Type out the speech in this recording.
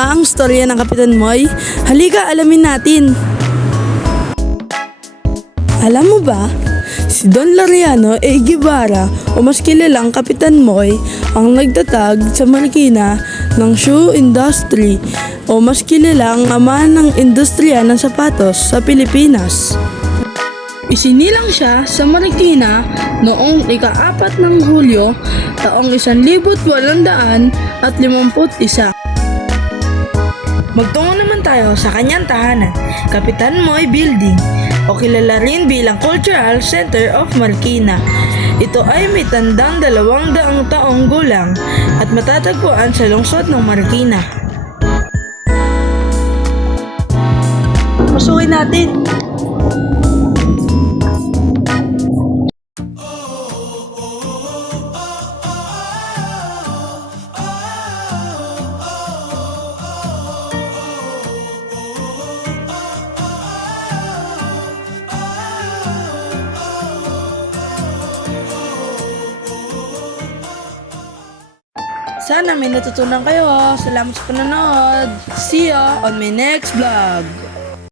ba ang storya ng Kapitan Moy? Halika, alamin natin. Alam mo ba, si Don Laureano A. Guevara o mas kilalang Kapitan Moy ang nagtatag sa Marikina ng shoe industry o mas kilalang ama ng industriya ng sapatos sa Pilipinas. Isinilang siya sa Marikina noong ika-4 ng Hulyo taong 1851. Magtungo naman tayo sa kanyang tahanan, Kapitan Moy Building o kilala rin bilang Cultural Center of Marikina. Ito ay may tandang 200 taong gulang at matatagpuan sa lungsod ng Marikina. Pasukin natin! Sana may natutunan kayo. Salamat sa panonood. See ya on my next vlog.